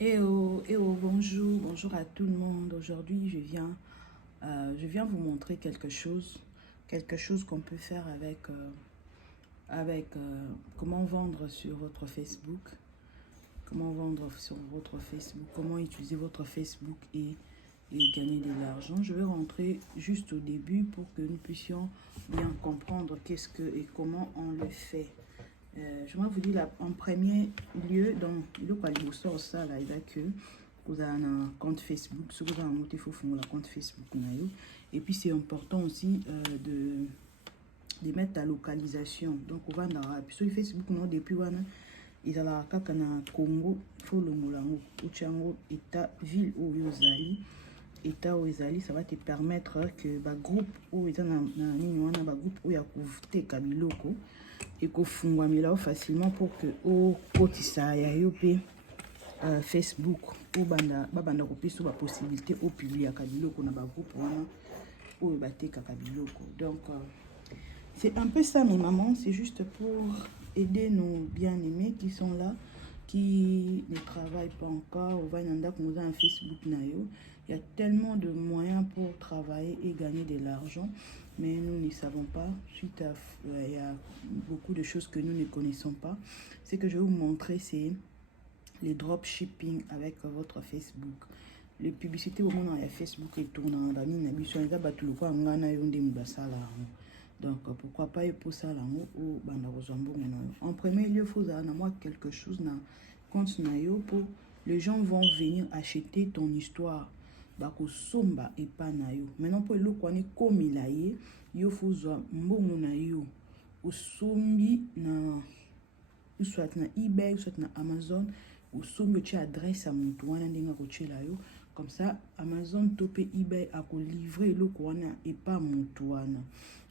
Bonjour, bonjour à tout le monde. Aujourd'hui, je viens vous montrer quelque chose qu'on peut faire avec comment vendre sur votre Facebook, comment vendre sur votre Facebook, comment utiliser votre Facebook et gagner de l'argent. Je vais rentrer juste au début pour que nous puissions bien comprendre qu'est-ce que et comment on le fait. Je vais vous dire là, en premier lieu, donc, le quoi il sort ça là, il a que vous avez un compte Facebook, ce que vous avez monté, il faut faire un compte Facebook. Et puis c'est important aussi de mettre ta localisation. Donc on va dans sur Facebook, non, depuis on ils ont la Congo, il faut le molango, Uchango, État, ville où vous allez. État où ezali, ça va te permettre que ba groupe où ils ont na ba groupe où il y a couvté kabiloko et ko fungwamela facilement pour que au kotisa ya yo pe Facebook ou banda kopesa ba possibilité au publier kabiloko na ba groupe wana ou bateka kabiloko. Donc c'est un peu ça mes mamans, c'est juste pour aider nos bien-aimés qui sont là, qui ne travaillent pas encore. On va nous un Facebook nayo. Il y a tellement de moyens pour travailler et gagner de l'argent, mais nous ne savons pas. Suite à, il y a beaucoup de choses que nous ne connaissons pas. Ce que je vais vous montrer, c'est les dropshipping avec votre Facebook. Les publicités au moment où Facebook et tournant dans la mission, ils ont tout le temps donc pourquoi pas pour ça là ou en premier lieu, il faut avoir quelque chose na compte na yo pour les gens vont venir acheter ton histoire. Bako somba et pas na yo. Maintenant pour le quoi ni comme il a yo faut mbongo na yo. Ou sombi na soit na eBay, soit na Amazon, ou sombi tu adresse à mon toit comme ça Amazon topé eBay a livré le quoi et pas mon toit.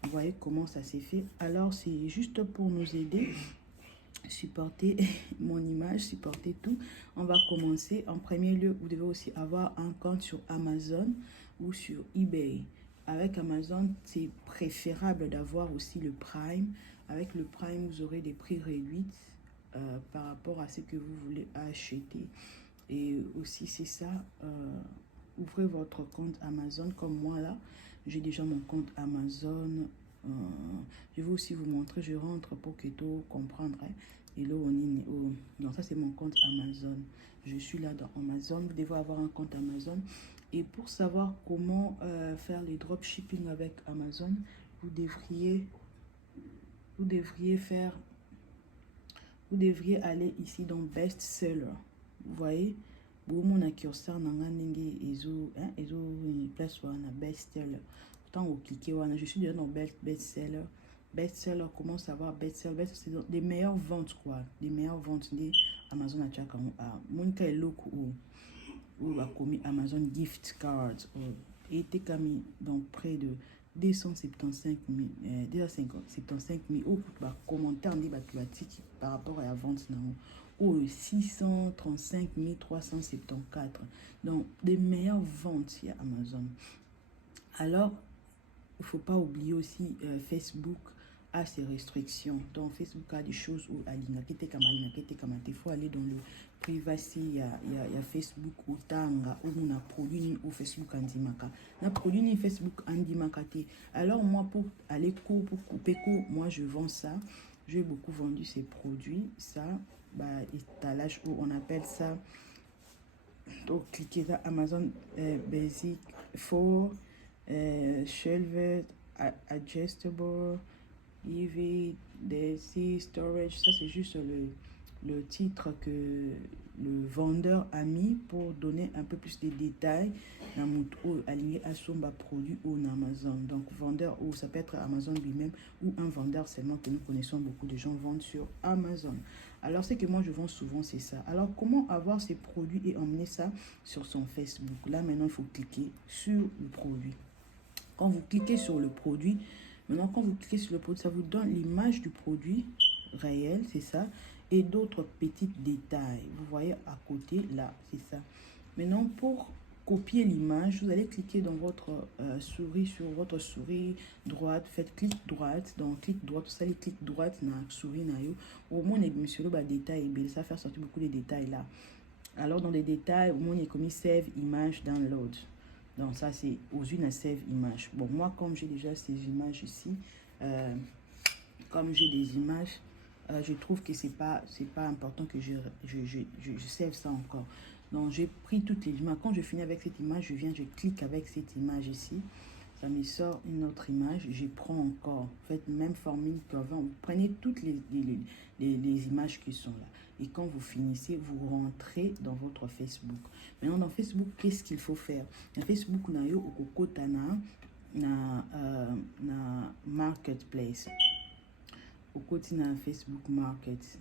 Vous voyez comment ça s'est fait. Alors c'est juste pour nous aider, supporter mon image, supporter tout. On va commencer. En premier lieu, vous devez aussi avoir un compte sur Amazon ou sur eBay. Avec Amazon, c'est préférable d'avoir aussi le Prime. Avec le Prime, vous aurez des prix réduits par rapport à ce que vous voulez acheter. Et aussi, c'est ça, ouvrez votre compte Amazon comme moi là. J'ai déjà mon compte Amazon. Je vais aussi vous montrer, je rentre pour que tout comprendrez. Et là, donc ça c'est mon compte Amazon. Je suis là dans Amazon. Vous devez avoir un compte Amazon. Et pour savoir comment faire les dropshipping avec Amazon, vous devriez aller ici dans Best Seller. Vous voyez, mon curseur nanga ndenge ezo place wana Best Seller. Tant au cliquer wana, je suis déjà dans Best Seller. Best Seller, comment savoir Best Seller? C'est des meilleures ventes quoi, des meilleures ventes de Amazon à chaque mon cas est loco ou a commis Amazon gift cards et été commis dans près de 275 000, 275 000 au commentaire par rapport à la vente ou 635 374. Donc, des meilleures ventes il y a Amazon. Alors, il ne faut pas oublier aussi Facebook a ses restrictions. Donc, Facebook a des choses où il faut aller dans le privacy. Il y a Facebook ou Tanga où on a produit au Facebook Andimaka. On a produit Facebook Andimaka. Alors, moi, pour aller pour couper court, moi, je vends ça. J'ai beaucoup vendu ces produits. Ça, étalage où on appelle ça. Donc, cliquez sur Amazon Basic for shelved, adjustable, EV, DC, storage. Ça, c'est juste le titre que le vendeur a mis pour donner un peu plus de détails dans mon aligné à son produit ou Amazon. Donc, vendeur ou ça peut être Amazon lui-même ou un vendeur seulement que nous connaissons. Beaucoup de gens vendent sur Amazon. Alors, ce que moi je vends souvent, c'est ça. Alors, comment avoir ces produits et emmener ça sur son Facebook? Là, maintenant, il faut cliquer sur le produit. Quand vous cliquez sur le produit, maintenant, quand vous cliquez sur le produit, ça vous donne l'image du produit réel, c'est ça, et d'autres petits détails. Vous voyez à côté, là, c'est ça. Maintenant, pour copier l'image, vous allez cliquer dans votre souris, sur votre souris droite, faites clic droite, dans clic droite, vous allez clic droite dans la souris, au moins, monsieur, le détail, ça va faire sortir beaucoup de détails là. Alors, dans les détails, on est commis Save Image Download. Donc, ça, c'est aux une à Save Image. Bon, moi, comme j'ai déjà ces images ici, comme j'ai des images, je trouve que c'est pas important que je save ça encore. Donc, j'ai pris toutes les images. Quand je finis avec cette image, je clique avec cette image ici. Ça me sort une autre image. Je prends encore. Faites même formule qu'avant. Vous prenez toutes les images qui sont là. Et quand vous finissez, vous rentrez dans votre Facebook. Maintenant, dans Facebook, qu'est-ce qu'il faut faire? Dans Facebook, on a eu na marketplace. Au côté na Facebook Market.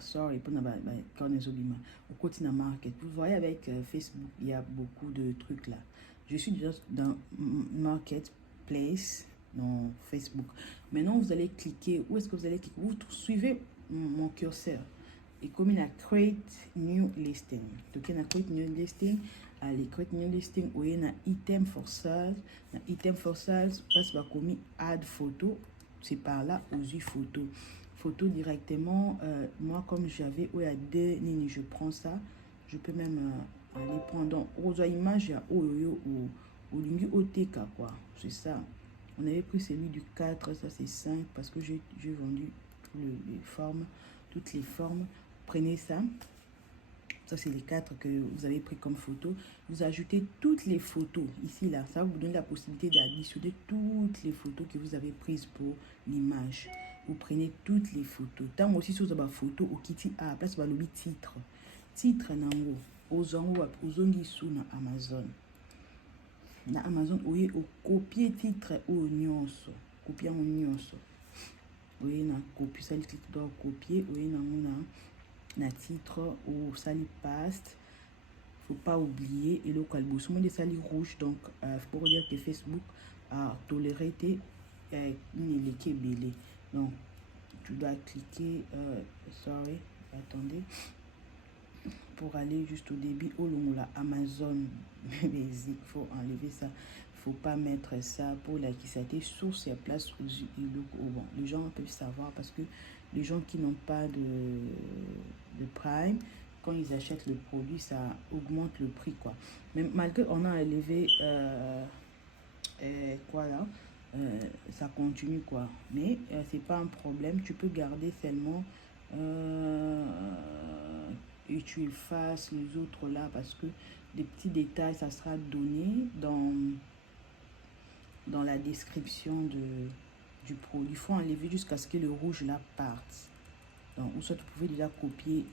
Sorry, pour au côté na Market. Vous voyez avec Facebook, il y a beaucoup de trucs là. Je suis déjà dans Marketplace, dans Facebook. Maintenant, vous allez cliquer. Où est-ce que vous allez cliquer? Vous suivez mon curseur. Et comme il a Create New Listing. Donc, il y a Create New Listing. Allez, Create New Listing. Où il y a Item for Sales. Item for Sales, passe par comme Add Photo. C'est par là, aux yeux photo. Photo directement. Moi, comme j'avais, où il y a deux lignes, je prends ça. Je peux même aller prendre. Aux images, il y a au lingu OTK, quoi. C'est ça. On avait pris celui du 4, ça c'est 5, parce que j'ai vendu les formes, toutes les formes. Prenez ça. Ça, c'est les 4 que vous avez pris comme photo. Vous ajoutez toutes les photos ici, là. Ça vous donne la possibilité d'additionner toutes les photos que vous avez prises pour l'image. Vous prenez toutes les photos. Tant aussi sur la photo, au kiti a place va le titre. Titre nango. Aux ongi sous na Amazon. Na Amazon, oui, au copier titre au nyonso. Copier en nyonso. Oui, na copie, ça, le clic doit copier. Oui, na titre ou sali paste. Faut pas oublier et le calbo sur des sali rouge, donc pour dire que Facebook a toléré une équipe belé. Donc tu dois cliquer sorry, attendez, pour aller juste au début au long la Amazon. Il faut enlever ça. Faut pas mettre ça pour la qui ça a été sur ses places aux yeux. Bon, les gens peuvent savoir parce que les gens qui n'ont pas de Prime, quand ils achètent le produit, ça augmente le prix, quoi. Mais malgré on a élevé quoi là, ça continue, quoi. Mais c'est pas un problème. Tu peux garder seulement et tu effaces les autres là parce que des petits détails, ça sera donné dans la description du produit. Il faut enlever jusqu'à ce que le rouge là parte. Donc, ou soit vous pouvez déjà copier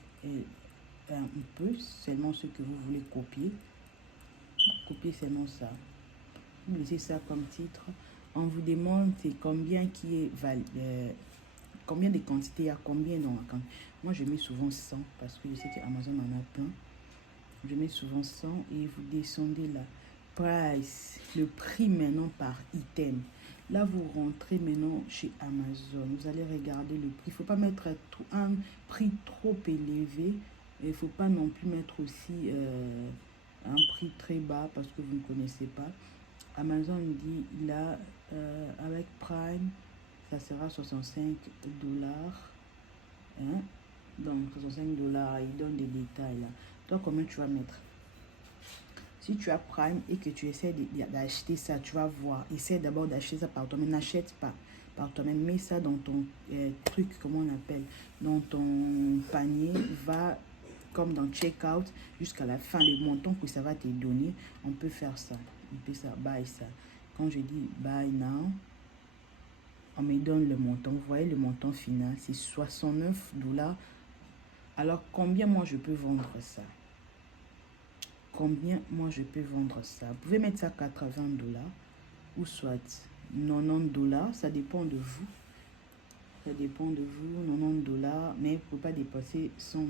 un peu, seulement ce que vous voulez copier. Copier seulement ça. Vous laissez ça comme titre. On vous demande c'est combien qui est combien de quantités il y a, combien dans la quantité. Moi, je mets souvent 100 parce que je sais qu'Amazon en a plein. Je mets souvent 100 et vous descendez là. Price, le prix maintenant par item. Là, vous rentrez maintenant chez Amazon. Vous allez regarder le prix. Il ne faut pas mettre un prix trop élevé. Il ne faut pas non plus mettre aussi un prix très bas parce que vous ne connaissez pas. Amazon dit, il a, avec Prime, ça sera 65 $. Hein? Donc, 65 $, il donne des détails là. Toi, combien tu vas mettre? Si tu as Prime et que tu essaies d'acheter ça, tu vas voir. Essaie d'abord d'acheter ça par toi-même. N'achète pas par toi-même. Mets ça dans ton truc, comment on appelle, dans ton panier. Va comme dans checkout jusqu'à la fin. Le montant que ça va te donner, on peut faire ça. On peut ça, buy ça. Quand je dis buy now, on me donne le montant. Vous voyez le montant final, c'est 69 $. Alors, combien moi je peux vendre ça? Combien moi je peux vendre ça? Vous pouvez mettre ça 80 $ ou soit 90 $. Ça dépend de vous. Ça dépend de vous, 90 $. Mais il ne faut pas dépasser 100 $.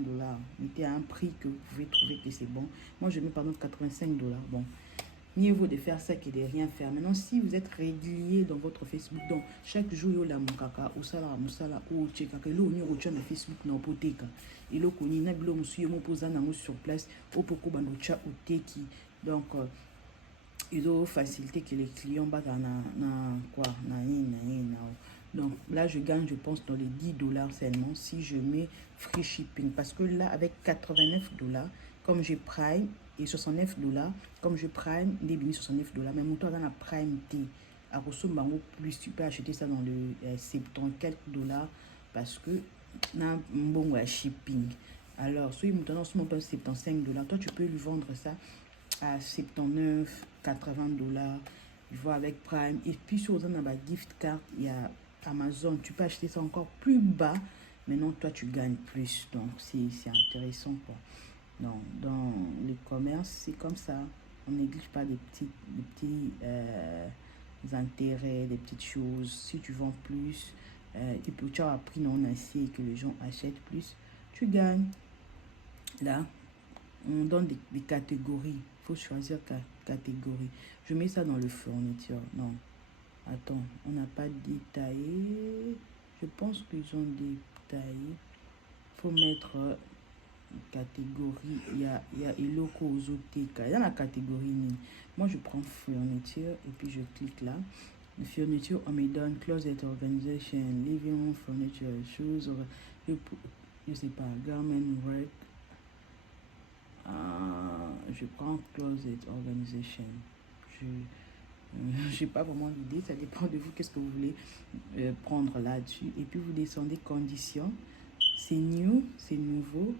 Mettez à un prix que vous pouvez trouver que c'est bon. Moi, je mets par exemple 85 $. Bon. Mieux vaut de faire ça que de rien faire. Maintenant, si vous êtes régulier dans votre Facebook, donc chaque jour, il y a la mukaka, ou sala, ou tchekaka, il y a na Facebook, na opoteka. Et là, il y a un monsieur sur place, au poko bandocha ou teki. Donc, ils ont facilité que les clients battent na quoi, na. Donc là, je gagne, je pense, dans les $10 seulement si je mets free shipping. Parce que là, avec $89, comme j'ai Prime, et $69, comme je Prime, des bini $69. Mais mon tour dans la Prime T. À Rosso plus, tu peux acheter ça dans le 70 quelques dollars parce que na bon shipping. Alors, si mon tour mon $75, toi tu peux lui vendre ça à 79, $80. Je vois avec Prime. Et puis sur la gift card, il y a Amazon. Tu peux acheter ça encore plus bas. Maintenant, toi, tu gagnes plus. Donc, c'est intéressant, quoi. Donc, dans le commerce, c'est comme ça. On néglige pas des petits intérêts, des petites choses. Si tu vends plus, et puis tu as appris non assez et que les gens achètent plus, tu gagnes. Là, on donne des catégories. Il faut choisir catégorie. Je mets ça dans le fourniture. Non. Attends, on n'a pas détaillé. Je pense qu'ils ont détaillé. Il faut mettre catégorie. Il y a Eloko Ozoteka. Il y a la catégorie. Moi, je prends fourniture et puis je clique là. La fourniture, on me donne closet organization, living room furniture, shoes, je sais pas, garment work. Je prends closet organization. Je n'ai pas vraiment l'idée, ça dépend de vous, qu'est-ce que vous voulez prendre là-dessus. Et puis vous descendez conditions, c'est new, c'est nouveau.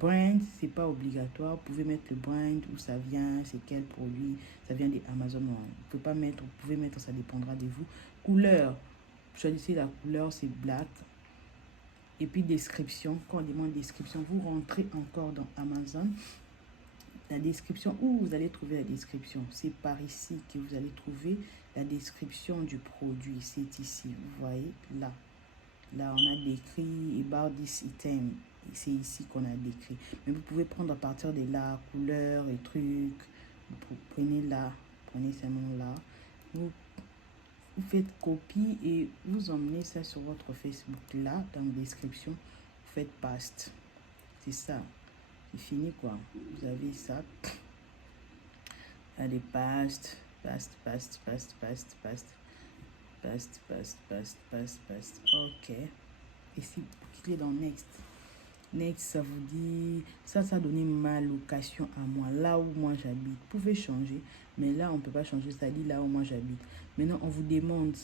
Brand, c'est pas obligatoire, vous pouvez mettre le brand, où ça vient, c'est quel produit, ça vient des Amazon. Vous pouvez pas mettre, vous pouvez mettre, ça dépendra de vous. Couleur, choisissez la couleur, c'est black. Et puis description, quand on demande description, vous rentrez encore dans Amazon. La description, où vous allez trouver la description, c'est par ici que vous allez trouver la description du produit. C'est ici, vous voyez, là. Là, on a décrit about this item. C'est ici qu'on a décrit. Mais vous pouvez prendre à partir de là, couleur et trucs. Vous prenez là, prenez seulement là. Vous faites copie et vous emmenez ça sur votre Facebook là, dans la description. Vous faites paste. C'est ça. C'est fini quoi. Vous avez ça. Allez, paste. Ok. Et si vous cliquez dans Next. Next, ça vous dit, ça donne ma location à moi, là où moi j'habite. Vous pouvez changer, mais là on peut pas changer, ça dit là où moi j'habite. Maintenant, on vous demande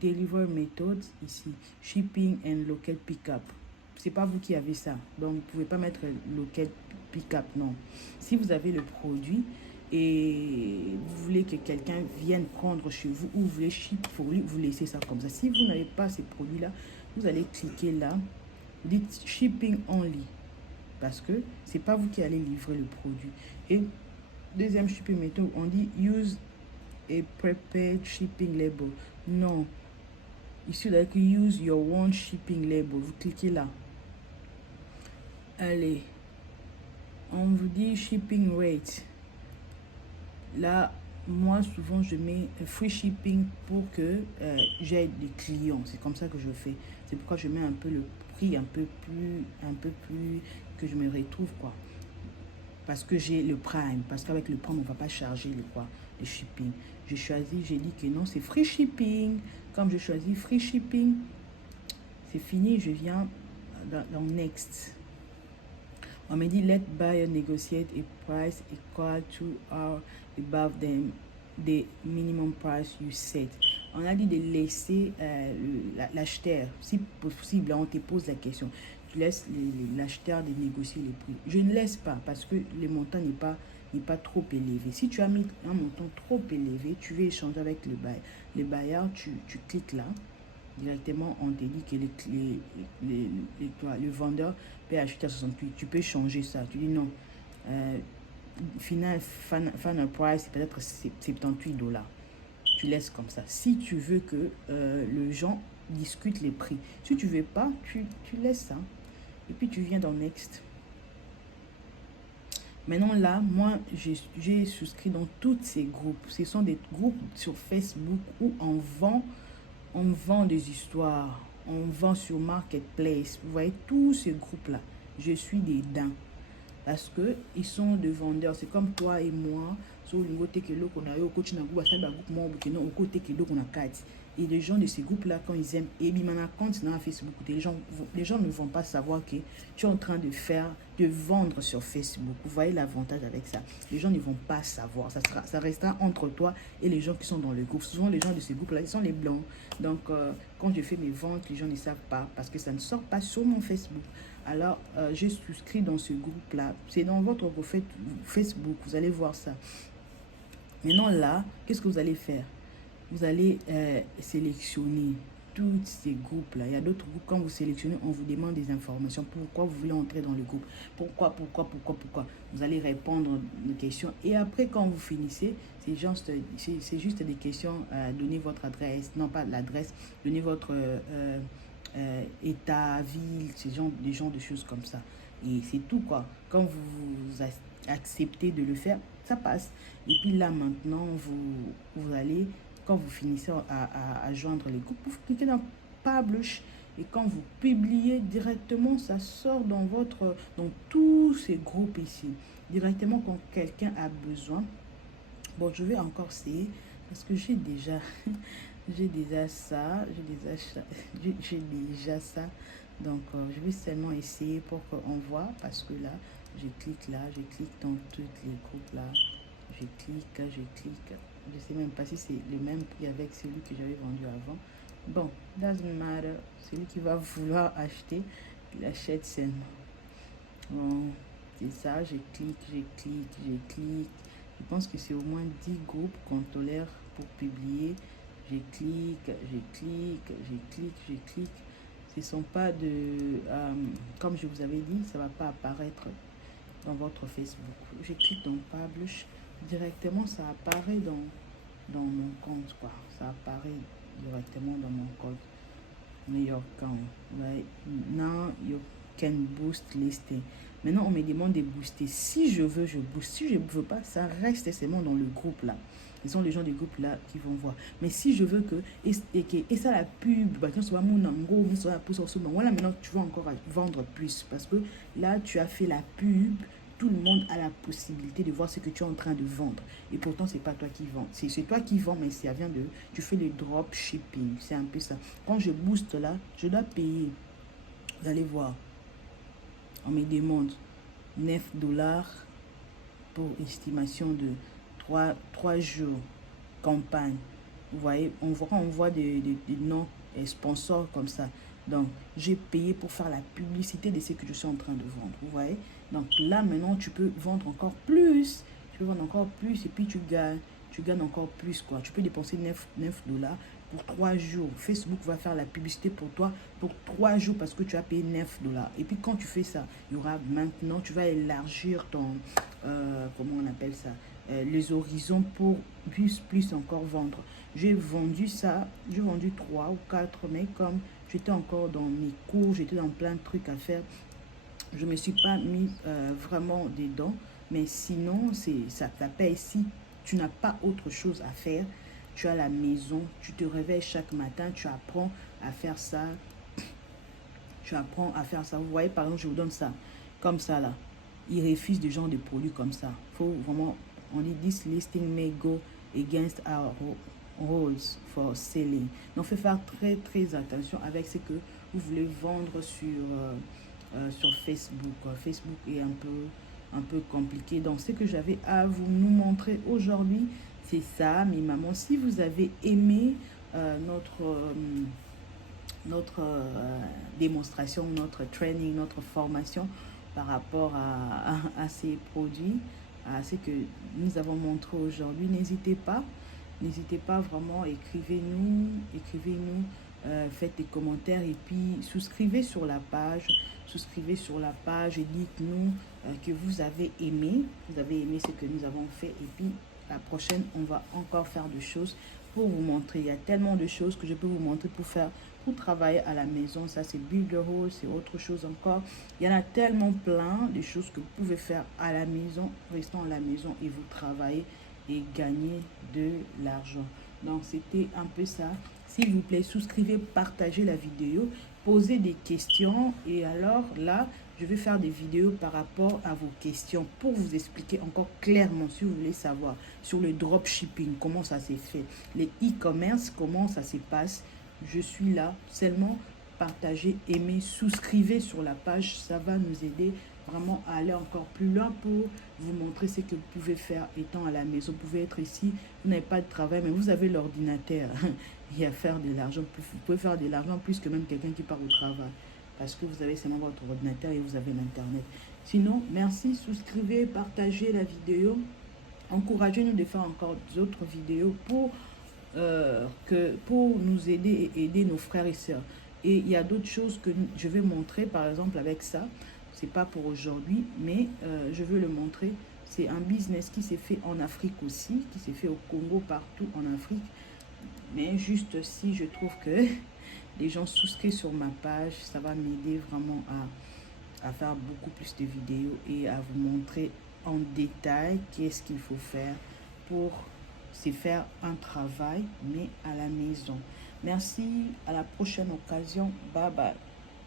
Deliver Methods, ici, Shipping and Local Pickup. C'est pas vous qui avez ça, donc vous pouvez pas mettre Local Pickup, non. Si vous avez le produit et vous voulez que quelqu'un vienne prendre chez vous ou vous voulez ship pour lui, vous laissez ça comme ça. Si vous n'avez pas ces produits-là, vous allez cliquer là. Vous dites shipping only parce que c'est pas vous qui allez livrer le produit. Et deuxième shipping méthode, on dit use a prepared shipping label. Non, ici vous allez use your own shipping label. Vous cliquez là. Allez, on vous dit shipping rate. Là, moi souvent je mets free shipping pour que j'aide des clients. C'est comme ça que je fais. C'est pourquoi je mets un peu le prix un peu plus que je me retrouve quoi. Parce que j'ai le Prime. Parce qu'avec le Prime, on va pas charger le shipping. J'ai choisi, j'ai dit que non, c'est free shipping. Comme je choisis free shipping, c'est fini. Je viens dans Next. On me dit let buyer negotiate a price equal to or above the minimum price you set. On a dit de laisser l'acheteur, si possible, on te pose la question. Tu laisses l'acheteur de négocier les prix. Je ne laisse pas parce que le montant n'est pas trop élevé. Si tu as mis un montant trop élevé, tu veux échanger avec le bailleur. Le bailleur, tu cliques là. Directement, on te dit que le vendeur peut acheter à 68. Tu peux changer ça. Tu dis non. Final price, c'est peut-être $78. Tu laisses comme ça. Si tu veux que le gens discute les prix. Si tu veux pas, tu laisses ça. Et puis tu viens dans Next. Maintenant là, moi, j'ai souscrit dans tous ces groupes. Ce sont des groupes sur Facebook où on vend des histoires. On vend sur Marketplace. Vous voyez, tous ces groupes-là, je suis dedans. Parce que ils sont des vendeurs. C'est comme toi et moi. Sur le côté que l'eau qu'on a eu au coach n'a pas ça groupe moi au côté que l'eau qu'on a quatre. Et les gens de ces groupes-là, quand ils aiment, et bien mon compte dans Facebook, les gens ne vont pas savoir que tu es en train de vendre sur Facebook. Vous voyez l'avantage avec ça. Les gens ne vont pas savoir. Ça restera entre toi et les gens qui sont dans le groupe. Souvent, les gens de ces groupes-là, ils sont les blancs. Donc, quand je fais mes ventes, les gens ne savent pas parce que ça ne sort pas sur mon Facebook. Alors, j'ai souscrit dans ce groupe-là. C'est dans votre profil Facebook. Vous allez voir ça. Maintenant, là, qu'est-ce que vous allez faire? Vous allez sélectionner tous ces groupes-là. Il y a d'autres groupes, quand vous sélectionnez, on vous demande des informations. Pourquoi vous voulez entrer dans le groupe? Pourquoi? Vous allez répondre aux questions. Et après, quand vous finissez, c'est juste des questions. Donnez votre adresse, non pas l'adresse, donnez votre état, ville, des genres de choses comme ça. Et c'est tout, quoi. Quand vous acceptez de le faire, ça passe. Et puis là, maintenant, vous allez, quand vous finissez à joindre les groupes, vous cliquez dans Publish. Et quand vous publiez directement, ça sort dans tous ces groupes ici. Directement quand quelqu'un a besoin. Bon, je vais encore essayer parce que j'ai déjà ça. Donc, je vais seulement essayer pour qu'on voit parce que là, je clique dans tous les groupes là. Je clique. Je sais même pas si c'est le même prix avec celui que j'avais vendu avant. Bon, doesn't matter. Celui qui va vouloir acheter, il achète seulement. Bon, c'est ça, je clique. Je pense que c'est au moins 10 groupes qu'on tolère pour publier. Je clique. Ce ne sont pas comme je vous avais dit, ça ne va pas apparaître dans votre Facebook. Je clique dans Publish. Directement, ça apparaît dans mon compte, quoi. Ça apparaît directement dans mon compte. Your account. Right? Now, you can boost listing. Maintenant, on me demande de booster. Si je veux, je booste. Si je ne veux pas, ça reste seulement dans le groupe là. Ce sont les gens du groupe là qui vont voir. Mais si je veux que, et ça la pub, voilà, maintenant tu vas encore vendre plus. Parce que là, tu as fait la pub. Tout le monde a la possibilité de voir ce que tu es en train de vendre. Et pourtant, c'est pas toi qui vends. C'est toi qui vends, mais ça vient de... Tu fais le drop shipping. C'est un peu ça. Quand je booste là, je dois payer. Vous allez voir. On me demande $9 pour estimation de 3 jours campagne. Vous voyez, on voit des noms sponsors comme ça. Donc, j'ai payé pour faire la publicité de ce que je suis en train de vendre. Vous voyez? Donc là, maintenant, tu peux vendre encore plus. Tu peux vendre encore plus et puis tu gagnes encore plus, quoi. Tu peux dépenser $9 pour 3 jours. Facebook va faire la publicité pour toi pour 3 jours parce que tu as payé $9. Et puis quand tu fais ça, il y aura maintenant, tu vas élargir ton, comment on appelle ça, les horizons pour plus encore vendre. J'ai vendu 3 ou 4, mais comme j'étais encore dans mes cours, j'étais dans plein de trucs à faire, je ne me suis pas mis vraiment dedans. Mais sinon, ça paye. Si tu n'as pas autre chose à faire, tu as la maison, tu te réveilles chaque matin, tu apprends à faire ça. Vous voyez, par exemple, je vous donne ça, comme ça là. Ils refusent des gens de produits comme ça. Faut vraiment, on dit, this listing may go against our rules for selling. Donc, il faut faire très, très attention avec ce que vous voulez vendre sur Facebook. Facebook est un peu compliqué. Donc, ce que j'avais à nous montrer aujourd'hui, c'est ça, mes mamans. Si vous avez aimé notre démonstration, notre training, notre formation par rapport à ces produits, à ce que nous avons montré aujourd'hui, n'hésitez pas vraiment, écrivez-nous, faites des commentaires et puis souscrivez sur la page et dites-nous que vous avez aimé ce que nous avons fait. Et puis la prochaine, on va encore faire des choses pour vous montrer. Il y a tellement de choses que je peux vous montrer pour travailler à la maison. Ça, c'est Builderall, c'est autre chose encore. Il y en a tellement plein de choses que vous pouvez faire à la maison, restant à la maison et vous travaillez et gagner de l'argent. Donc, c'était un peu ça. S'il vous plaît, souscrivez, partagez la vidéo, posez des questions et alors là, je vais faire des vidéos par rapport à vos questions pour vous expliquer encore clairement, si vous voulez savoir, sur le dropshipping, comment ça s'est fait, les e-commerce, comment ça se passe. Je suis là, seulement partagez, aimez, souscrivez sur la page, ça va nous aider vraiment à aller encore plus loin pour vous montrer ce que vous pouvez faire étant à la maison. Vous pouvez être ici, vous n'avez pas de travail, mais vous avez l'ordinateur et à faire de l'argent. Vous pouvez faire de l'argent plus que même quelqu'un qui part au travail, parce que vous avez seulement votre ordinateur et vous avez l'internet. Sinon, merci, souscrivez, partagez la vidéo, encouragez-nous de faire encore d'autres vidéos pour nous aider et aider nos frères et sœurs. Et il y a d'autres choses que je vais montrer, par exemple avec ça. C'est pas pour aujourd'hui, mais je veux le montrer. C'est un business qui s'est fait en Afrique aussi, qui s'est fait au Congo, partout en Afrique. Mais juste si je trouve que les gens souscrivent sur ma page, ça va m'aider vraiment à faire beaucoup plus de vidéos et à vous montrer en détail qu'est-ce qu'il faut faire pour se faire un travail, mais à la maison. Merci, à la prochaine occasion. Bye bye.